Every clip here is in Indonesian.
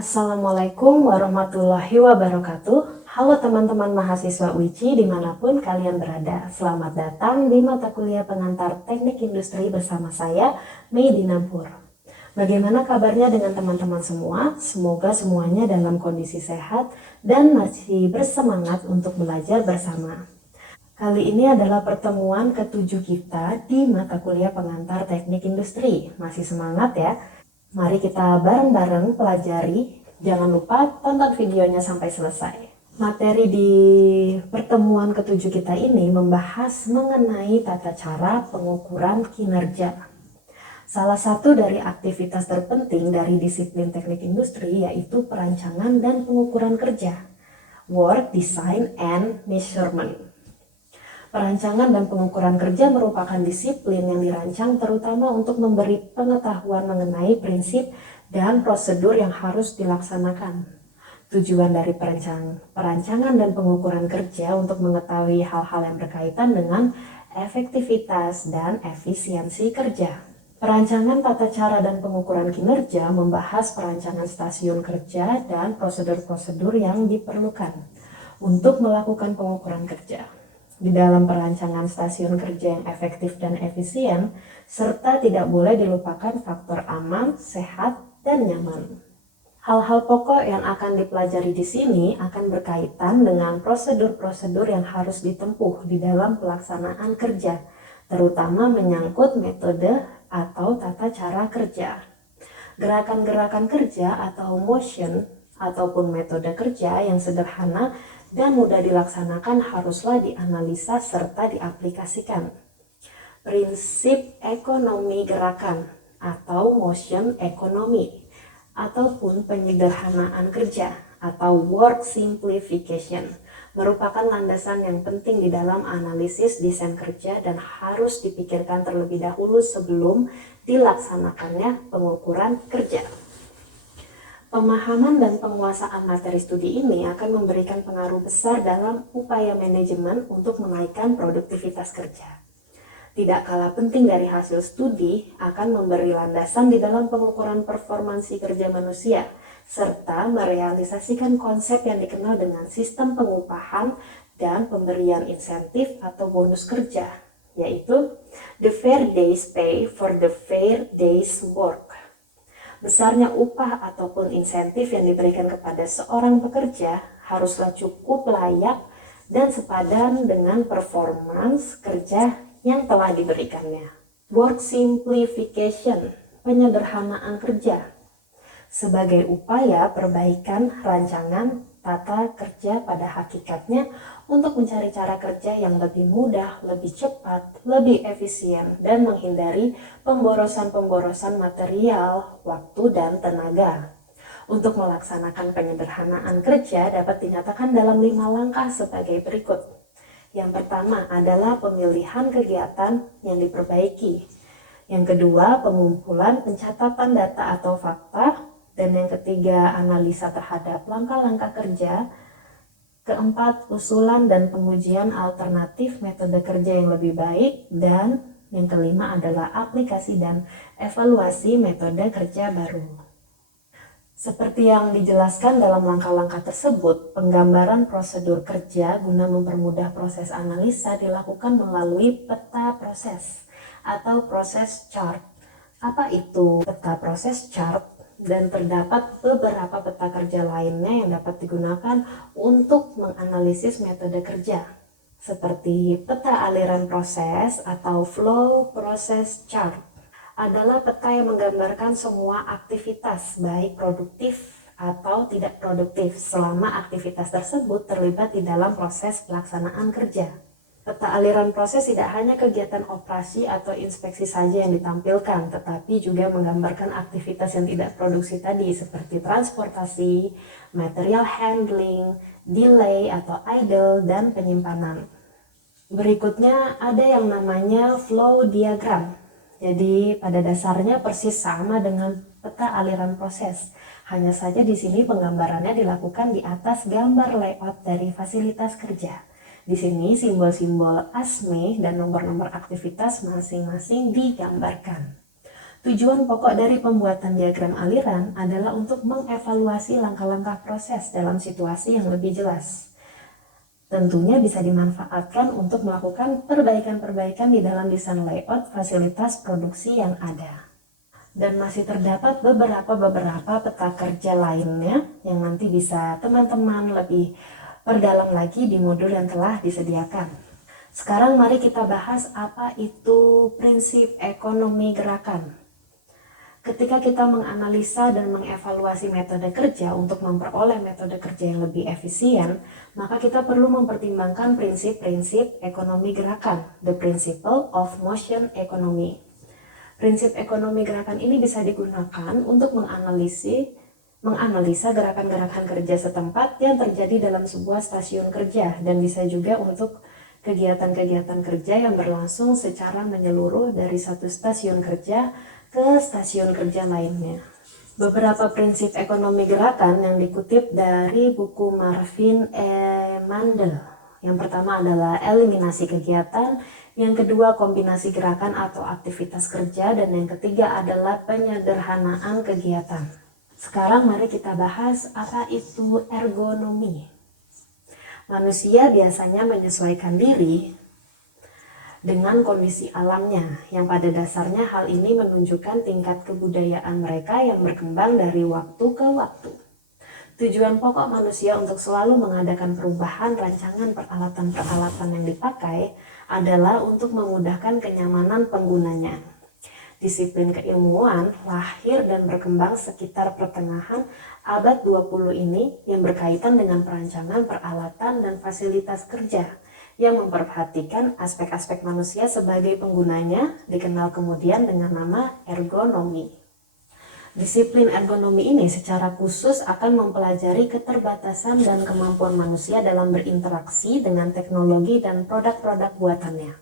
Assalamualaikum warahmatullahi wabarakatuh. Halo teman-teman mahasiswa UICI dimanapun kalian berada. Selamat datang di mata kuliah pengantar teknik industri bersama saya, Mei Dinapur. Bagaimana kabarnya dengan teman-teman semua? Semoga semuanya dalam kondisi sehat dan masih bersemangat untuk belajar bersama. Kali ini adalah pertemuan ke-7 kita di mata kuliah pengantar teknik industri. Masih semangat ya? Mari kita bareng-bareng pelajari. Jangan lupa tonton videonya sampai selesai. Materi di pertemuan ke-7 kita ini membahas mengenai tata cara pengukuran kinerja. Salah satu dari aktivitas terpenting dari disiplin teknik industri yaitu perancangan dan pengukuran kerja. Work, Design, and Measurement. Perancangan dan pengukuran kerja merupakan disiplin yang dirancang terutama untuk memberi pengetahuan mengenai prinsip dan prosedur yang harus dilaksanakan. Tujuan dari perancangan dan pengukuran kerja untuk mengetahui hal-hal yang berkaitan dengan efektivitas dan efisiensi kerja. Perancangan tata cara dan pengukuran kinerja membahas perancangan stasiun kerja dan prosedur-prosedur yang diperlukan untuk melakukan pengukuran kerja. Di dalam perancangan stasiun kerja yang efektif dan efisien, serta tidak boleh dilupakan faktor aman, sehat, dan nyaman. Hal-hal pokok yang akan dipelajari di sini akan berkaitan dengan prosedur-prosedur yang harus ditempuh di dalam pelaksanaan kerja, terutama menyangkut metode atau tata cara kerja. Gerakan-gerakan kerja atau motion ataupun metode kerja yang sederhana dan mudah dilaksanakan haruslah dianalisa serta diaplikasikan. Prinsip ekonomi gerakan atau motion economy ataupun penyederhanaan kerja atau work simplification merupakan landasan yang penting di dalam analisis desain kerja dan harus dipikirkan terlebih dahulu sebelum dilaksanakannya pengukuran kerja. Pemahaman dan penguasaan materi studi ini akan memberikan pengaruh besar dalam upaya manajemen untuk menaikkan produktivitas kerja. Tidak kalah penting dari hasil studi akan memberi landasan di dalam pengukuran performansi kerja manusia, serta merealisasikan konsep yang dikenal dengan sistem pengupahan dan pemberian insentif atau bonus kerja, yaitu the fair day's pay for the fair day's work. Besarnya upah ataupun insentif yang diberikan kepada seorang pekerja haruslah cukup layak dan sepadan dengan performance kerja yang telah diberikannya. Work simplification, penyederhanaan kerja, sebagai upaya perbaikan rancangan tata kerja pada hakikatnya untuk mencari cara kerja yang lebih mudah, lebih cepat, lebih efisien, dan menghindari pemborosan-pemborosan material, waktu, dan tenaga. Untuk melaksanakan penyederhanaan kerja dapat dinyatakan dalam 5 langkah sebagai berikut. Yang pertama adalah pemilihan kegiatan yang diperbaiki. Yang kedua, pengumpulan pencatatan data atau fakta. Dan yang ketiga, analisa terhadap langkah-langkah kerja. Keempat, usulan dan pengujian alternatif metode kerja yang lebih baik. Dan yang kelima adalah aplikasi dan evaluasi metode kerja baru. Seperti yang dijelaskan dalam langkah-langkah tersebut, penggambaran prosedur kerja guna mempermudah proses analisa dilakukan melalui peta proses atau proses chart. Apa itu peta proses chart? Dan terdapat beberapa peta kerja lainnya yang dapat digunakan untuk menganalisis metode kerja, seperti peta aliran proses atau flow process chart. Adalah peta yang menggambarkan semua aktivitas, baik produktif atau tidak produktif, selama aktivitas tersebut terlibat di dalam proses pelaksanaan kerja. Peta aliran proses tidak hanya kegiatan operasi atau inspeksi saja yang ditampilkan, tetapi juga menggambarkan aktivitas yang tidak produksi tadi seperti transportasi, material handling, delay atau idle, dan penyimpanan. Berikutnya ada yang namanya flow diagram. Jadi pada dasarnya persis sama dengan peta aliran proses. Hanya saja di sini penggambarannya dilakukan di atas gambar layout dari fasilitas kerja. Di sini simbol-simbol ASME dan nomor-nomor aktivitas masing-masing digambarkan. Tujuan pokok dari pembuatan diagram aliran adalah untuk mengevaluasi langkah-langkah proses dalam situasi yang lebih jelas. Tentunya bisa dimanfaatkan untuk melakukan perbaikan-perbaikan di dalam desain layout fasilitas produksi yang ada. Dan masih terdapat beberapa peta kerja lainnya yang nanti bisa teman-teman lebih perdalam lagi di modul yang telah disediakan. Sekarang mari kita bahas apa itu prinsip ekonomi gerakan. Ketika kita menganalisa dan mengevaluasi metode kerja untuk memperoleh metode kerja yang lebih efisien, maka kita perlu mempertimbangkan prinsip-prinsip ekonomi gerakan, the principle of motion economy. Prinsip ekonomi gerakan ini bisa digunakan untuk menganalisa gerakan-gerakan kerja setempat yang terjadi dalam sebuah stasiun kerja, dan bisa juga untuk kegiatan-kegiatan kerja yang berlangsung secara menyeluruh dari satu stasiun kerja ke stasiun kerja lainnya. Beberapa prinsip ekonomi gerakan yang dikutip dari buku Marvin E. Mandel. Yang pertama adalah eliminasi kegiatan, yang kedua kombinasi gerakan atau aktivitas kerja, dan yang ketiga adalah penyederhanaan kegiatan. Sekarang mari kita bahas apa itu ergonomi. Manusia biasanya menyesuaikan diri dengan kondisi alamnya, yang pada dasarnya hal ini menunjukkan tingkat kebudayaan mereka yang berkembang dari waktu ke waktu. Tujuan pokok manusia untuk selalu mengadakan perubahan rancangan peralatan-peralatan yang dipakai adalah untuk memudahkan kenyamanan penggunanya. Disiplin keilmuan lahir dan berkembang sekitar pertengahan abad 20 ini yang berkaitan dengan perancangan peralatan dan fasilitas kerja yang memperhatikan aspek-aspek manusia sebagai penggunanya, dikenal kemudian dengan nama ergonomi. Disiplin ergonomi ini secara khusus akan mempelajari keterbatasan dan kemampuan manusia dalam berinteraksi dengan teknologi dan produk-produk buatannya.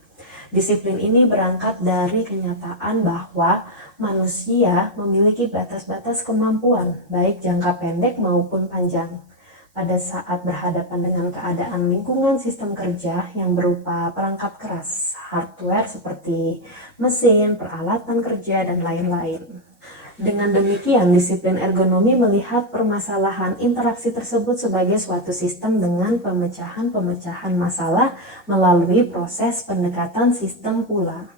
Disiplin ini berangkat dari kenyataan bahwa manusia memiliki batas-batas kemampuan, baik jangka pendek maupun panjang, pada saat berhadapan dengan keadaan lingkungan sistem kerja yang berupa perangkat keras, hardware seperti mesin, peralatan kerja, dan lain-lain. Dengan demikian, disiplin ergonomi melihat permasalahan interaksi tersebut sebagai suatu sistem dengan pemecahan-pemecahan masalah melalui proses pendekatan sistem pula.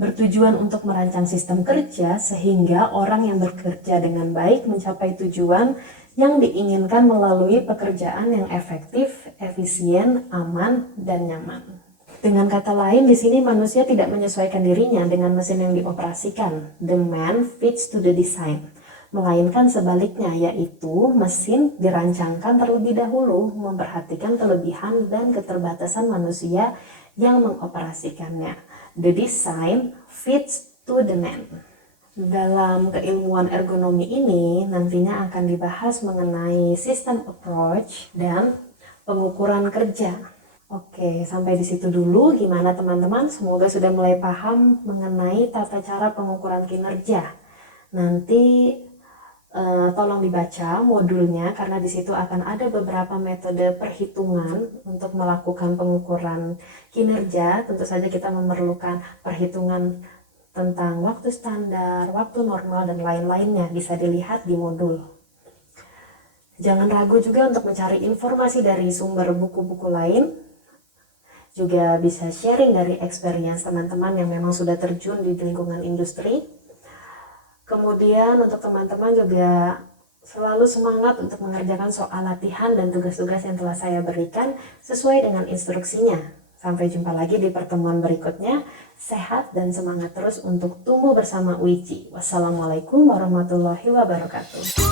Bertujuan untuk merancang sistem kerja sehingga orang yang bekerja dengan baik mencapai tujuan yang diinginkan melalui pekerjaan yang efektif, efisien, aman, dan nyaman. Dengan kata lain, di sini manusia tidak menyesuaikan dirinya dengan mesin yang dioperasikan. The man fits to the design. Melainkan sebaliknya, yaitu mesin dirancangkan terlebih dahulu, memperhatikan kelebihan dan keterbatasan manusia yang mengoperasikannya. The design fits to the man. Dalam keilmuan ergonomi ini, nantinya akan dibahas mengenai system approach dan pengukuran kerja. Oke, sampai di situ dulu. Gimana teman-teman? Semoga sudah mulai paham mengenai tata cara pengukuran kinerja. Nanti tolong dibaca modulnya karena di situ akan ada beberapa metode perhitungan untuk melakukan pengukuran kinerja. Tentu saja kita memerlukan perhitungan tentang waktu standar, waktu normal, dan lain-lainnya. Bisa dilihat di modul. Jangan ragu juga untuk mencari informasi dari sumber buku-buku lain. Juga bisa sharing dari experience teman-teman yang memang sudah terjun di lingkungan industri. Kemudian untuk teman-teman juga selalu semangat untuk mengerjakan soal latihan dan tugas-tugas yang telah saya berikan sesuai dengan instruksinya. Sampai jumpa lagi di pertemuan berikutnya. Sehat dan semangat terus untuk tumbuh bersama Wici. Wassalamualaikum warahmatullahi wabarakatuh.